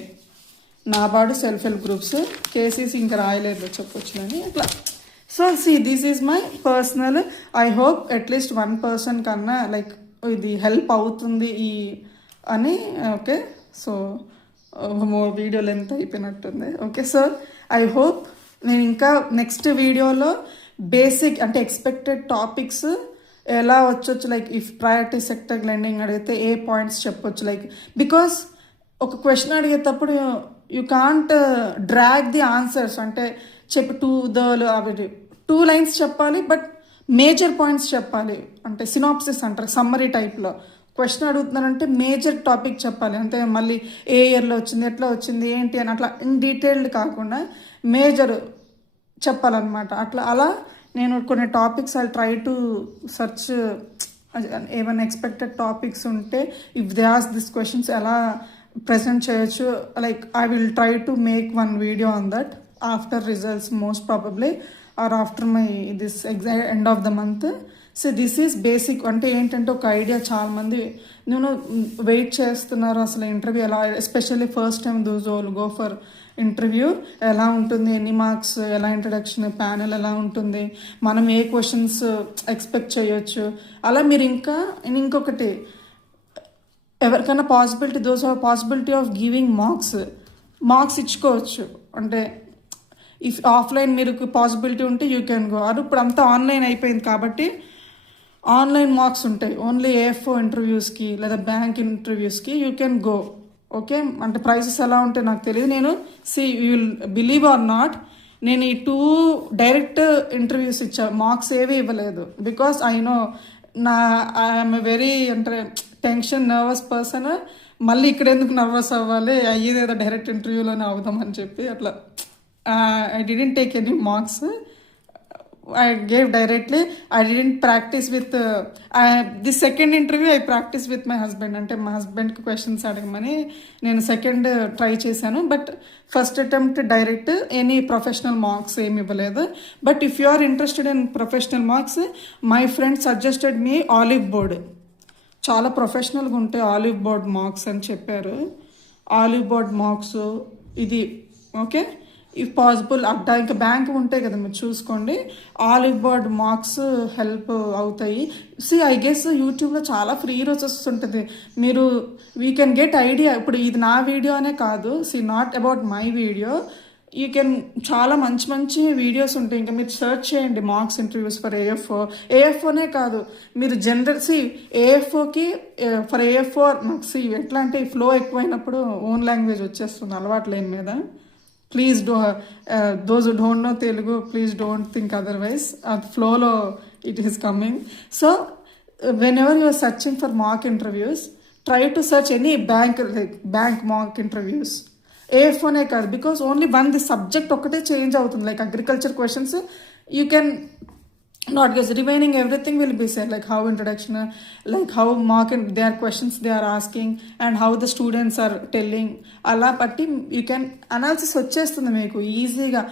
NABARD, self help groups, KCC ఇంకా రాయలేదు చెప్పొచ్చు అని అట్లా. So see this is my personal. I hope at least 1 person కన్నా లైక్ ఇది హెల్ప్ అవుతుంది ఈ అని. ఓకే, సో వీడియో లెంత్ అయిపోయినట్టుంది. ఓకే, సో ఐ హోప్ నేను ఇంకా నెక్స్ట్ వీడియోలో బేసిక్ అంటే ఎక్స్పెక్టెడ్ టాపిక్స్ ఎలా వచ్చొచ్చు, like if priority sector lending అడిగితే ఏ పాయింట్స్ చెప్పొచ్చు, లైక్ బికాస్ ఒక క్వశ్చన్ అడిగేటప్పుడు you can't drag the answers. అంటే చెప్పి 2 లైన్స్ చెప్పాలి, బట్ మేజర్ పాయింట్స్ చెప్పాలి. అంటే సినాప్సిస్ అంటారు, సమ్మరీ టైప్లో. క్వశ్చన్ అడుగుతున్నారంటే మేజర్ టాపిక్ చెప్పాలి, అంతే. మళ్ళీ ఏ ఇయర్లో వచ్చింది, ఎట్లా వచ్చింది, ఏంటి అని అట్లా ఇన్ డీటెయిల్డ్ కాకుండా మేజర్ చెప్పాలన్నమాట. అలా నేను కొన్ని topics I try to search. ఏమైనా ఎక్స్పెక్టెడ్ టాపిక్స్ ఉంటే if they ask this questions ఎలా ప్రజెంట్ చేయొచ్చు, like I will try to make 1 video on that after results most probably, or after my this end of the month. So this is basic. అంటే ఏంటంటే ఒక ఐడియా చాలామంది నేను వెయిట్ చేస్తున్నారు అసలు ఇంటర్వ్యూ ఎలా, especially first time those will go for interview ఎలా ఉంటుంది, ఎన్ని మార్క్స్, ఎలా ఇంట్రడక్షన్, ప్యానెల్ ఎలా ఉంటుంది, మనం ఏ క్వశ్చన్స్ ఎక్స్పెక్ట్ చేయొచ్చు. అలా మీరు ఇంకొకటి ఎవరికైనా possibility, those are possibility of giving marks ఇచ్చుకోవచ్చు. అంటే ఇఫ్ ఆఫ్లైన్ మీరు పాసిబిలిటీ ఉంటే యూ కెన్ గో. అది ఇప్పుడు అంతా ఆన్లైన్ అయిపోయింది కాబట్టి ఆన్లైన్ మార్క్స్ ఉంటాయి ఓన్లీ AFO ఇంటర్వ్యూస్కి లేదా బ్యాంక్ ఇంటర్వ్యూస్కి యూ కెన్ గో. ఓకే, అంటే ప్రైసెస్ ఎలా ఉంటాయి నాకు తెలియదు. నేను you will believe or not, నేను ఈ 2 డైరెక్ట్ ఇంటర్వ్యూస్ ఇచ్చా, మార్క్స్ ఏవి ఇవ్వలేదు. Because I know I'm a very అంటే టెన్షన్ నర్వస్ పర్సన్. మళ్ళీ ఇక్కడ ఎందుకు నర్వస్ అవ్వాలి, అయ్యేదేదో డైరెక్ట్ ఇంటర్వ్యూలోనే అవుదామని చెప్పి అట్లా I didn't take any marks. I gave directly. I didn't practice with the second interview I practiced with my husband. అంటే మా హస్బెండ్కి క్వశ్చన్స్ అడగమని నేను సెకండ్ ట్రై చేశాను. But first attempt direct, any professional marks ఏమి ఇవ్వలేదు. But if you are interested in professional marks, my friend suggested me Oliveboard. చాలా ప్రొఫెషనల్గా ఉంటాయి ఆలివ్ బోర్డ్ మార్క్స్ అని చెప్పారు. ఆలివ్ బోర్డ్ మార్క్స్ ఇది ఓకే, ఇఫ్ పాసిబుల్ అడ్డా ఇంకా బ్యాంక్ ఉంటాయి కదా మీరు చూసుకోండి. ఆలివ్ బోర్డ్ మార్క్స్ హెల్ప్ అవుతాయి. ఐ గెస్ యూట్యూబ్లో చాలా ఫ్రీ రోజెస్ ఉంటుంది, మీరు వీ కెన్ గెట్ ఐడియా. ఇప్పుడు ఇది నా వీడియో అనే కాదు, not about my video. You can చాలా మంచి వీడియోస్ ఉంటాయి. ఇంకా మీరు సెర్చ్ చేయండి మార్క్స్ ఇంటర్వ్యూస్ ఫర్ AFOనే కాదు, మీరు జనరల్ AFOకి ఫర్ AFO నాకు ఎట్లా అంటే ఫ్లో ఎక్కువైనప్పుడు ఓన్ లాంగ్వేజ్ వచ్చేస్తుంది అలవాటు లేని మీద. Please those who don't know Telugu, please don't think otherwise. అది ఫ్లోలో it is coming. So whenever you're searching for mark interviews, try to search any bank mark interviews. AFOనే కాదు, బికాస్ ఓన్లీ ది సబ్జెక్ట్ ఒకటే change అవుతుంది. Like agriculture questions you can not guess, remaining everything will be said, like how introduction, like how mark and their questions they are asking and how the students are telling. Alla patti you can analysis వచ్చేస్తుంది మీకు ఈజీగా.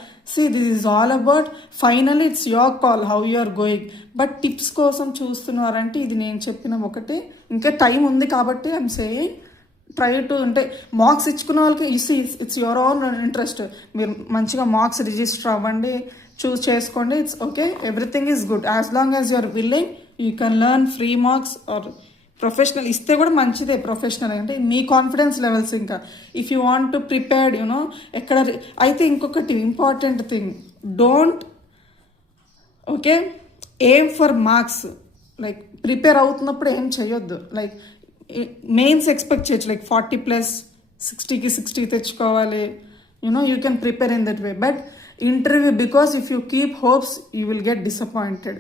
this is all about finally it's your call how you are going. But tips కోసం చూస్తున్నారంటే ఇది నేను చెప్పిన ఒకటే, ఇంకా టైం ఉంది కాబట్టి ఐఎమ్ సేయింగ్ ట్రై టు. అంటే మార్క్స్ ఇచ్చుకున్న వాళ్ళకి ఇట్స్ యువర్ ఓన్ ఇంట్రెస్ట్. మీరు మంచిగా మార్క్స్ రిజిస్టర్ అవ్వండి, చూస్ చేసుకోండి, it's okay, everything is good as long as you're willing. You can learn free marks or professional ఇస్తే కూడా మంచిదే. ప్రొఫెషనల్ అంటే మీ కాన్ఫిడెన్స్ లెవెల్స్. ఇంకా if you want to prepared you know ఎక్కడ. అయితే ఇంకొకటి important thing, don't aim for marks. Like prepare అవుతున్నప్పుడు ఏం చేయొద్దు. లైక్ మెయిన్స్ ఎక్స్పెక్ట్ చేయొచ్చు, లైక్ 40+, 60కి 60 తెచ్చుకోవాలి. You can prepare in that way. But interview, because if you keep hopes you will get disappointed.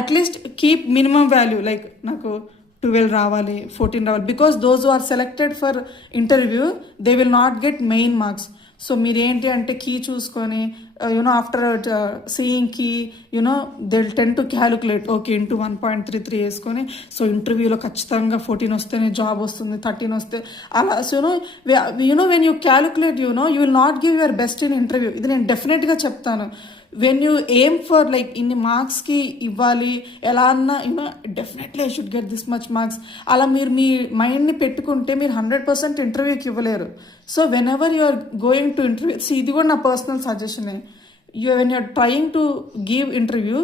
At least keep minimum value, like నాకు 12 రావాలి, 14 రావాలి. Because those who are selected for interview they will not get main marks. So మీరు ఏంటి అంటే key చూసుకొని after seeing key they will tend to calculate okay into 1.33 వేసుకొని, సో ఇంటర్వ్యూలో ఖచ్చితంగా 14 వస్తేనే జాబ్ వస్తుంది, 13 వస్తే అలా. So when you calculate you will not give your best in interview. ఇది నేను డెఫినెట్గా చెప్తాను. When you aim for like ఇన్ని మార్క్స్కి ఇవ్వాలి ఎలా అన్నా definitely I should get this much marks, అలా మీరు మీ మైండ్ని పెట్టుకుంటే మీరు 100% ఇంటర్వ్యూకి ఇవ్వలేరు. So whenever you are going to interview, ఇది కూడా నా పర్సనల్ సజెషనే, when you're trying to give interview,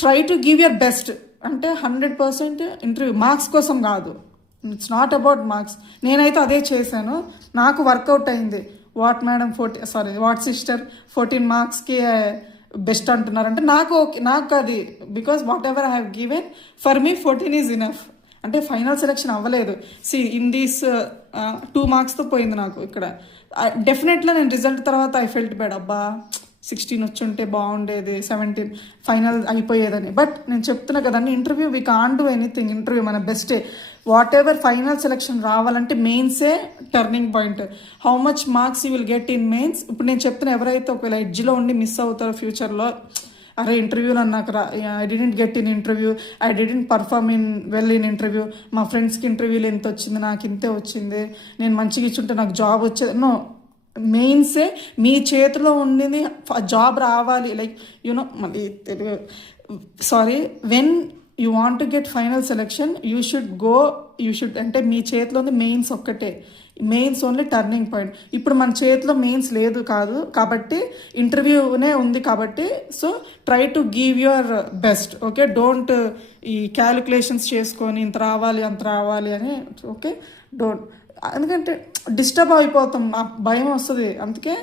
try to give your best. అంటే 100% ఇంటర్వ్యూ మార్క్స్ కోసం కాదు, ఇట్స్ నాట్ అబౌట్ మార్క్స్. నేనైతే అదే చేశాను, నాకు వర్కౌట్ అయింది. వాట్ మేడం 14 వాట్ సిస్టర్ 14 మార్క్స్కి బెస్ట్ అంటున్నారంటే నాకు ఓకే, నాకు అది because what ever I have given for me 14 is enough. అంటే ఫైనల్ సెలెక్షన్ అవ్వలేదు, ఇన్ దీస్ 2 మార్క్స్తో పోయింది నాకు ఇక్కడ. డెఫినెట్గా నేను రిజల్ట్ తర్వాత ఐ ఫెల్ట్ బ్యాడ్, అబ్బా 16 వచ్చుంటే బాగుండేది, 17 ఫైనల్ అయిపోయేదని. బట్ నేను చెప్తున్నా కదండి, interview we can't do anything, interview మన బెస్టే. వాట్ ఎవర్ ఫైనల్ సెలెక్షన్ రావాలంటే మెయిన్సే turning point. How much marks you will get in mains. ఇప్పుడు నేను చెప్తున్నా, ఎవరైతే ఒకవేళ ఎడ్జ్లో ఉండి మిస్ అవుతారో ఫ్యూచర్లో, అరే ఇంటర్వ్యూలో నాకు I didn't get in interview, I didn't perform well in interview, మా ఫ్రెండ్స్కి ఇంటర్వ్యూలో ఎంత వచ్చింది, నాకు ఇంతే వచ్చింది, నేను మంచిగా ఇచ్చుంటే నాకు జాబ్ వచ్చేది. నో, మెయిన్సే మీ చేతిలో ఉండింది జాబ్ రావాలి. లైక్ యూనో, మళ్ళీ Telugu sorry, when you want to get final selection you should అంటే మీ చేతిలో ఉంది మెయిన్స్ ఒక్కటే, మెయిన్స్ ఓన్లీ టర్నింగ్ పాయింట్. ఇప్పుడు మన చేతిలో మెయిన్స్ లేదు కాదు కాబట్టి, ఇంటర్వ్యూనే ఉంది కాబట్టి, so try to give your best. Okay, don't ఈ క్యాలిక్యులేషన్స్ చేసుకొని ఇంత రావాలి అంత రావాలి అని. ఓకే, డోంట్, ఎందుకంటే డిస్టర్బ్ అయిపోతాం, భయం వస్తుంది అందుకే.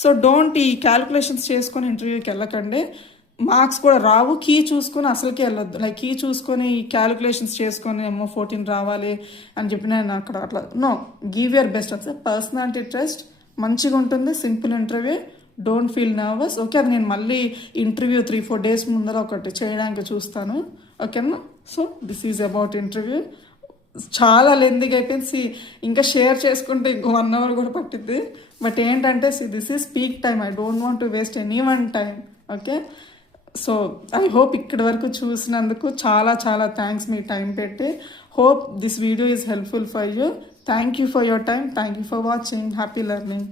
సో డోంట్ ఈ క్యాలిక్యులేషన్స్ చేసుకొని ఇంటర్వ్యూకి వెళ్ళకండి. మార్క్స్ కూడా రావు, కీ చూసుకొని అసలుకే వెళ్ళొద్దు. లైక్ కీ చూసుకొని ఈ క్యాలిక్యులేషన్స్ చేసుకొని ఏమో 14 రావాలి అని చెప్పి నేను అక్కడ అట్లా నో, గివ్ యువర్ బెస్ట్. అసలు పర్సనాలిటీ టెస్ట్ మంచిగా ఉంటుంది, simple interview, don't feel nervous. Okay, అది నేను మళ్ళీ ఇంటర్వ్యూ 3-4 డేస్ ముందర ఒకటి చేయడానికి చూస్తాను. ఓకేనా? So this is about interview. చాలా లెందీగా అయిపోయింది, ఇంకా షేర్ చేసుకుంటే ఇంకో 1 hour కూడా పట్టిద్ది. బట్ ఏంటంటే this is peak time, I don't want to waste any one time. Okay, so I hope ఇక్కడి వరకు చూసినందుకు చాలా చాలా థ్యాంక్స్ మీ టైం పెట్టి. Hope this video is helpful for you. Thank you for your time, thank you for watching. Happy learning.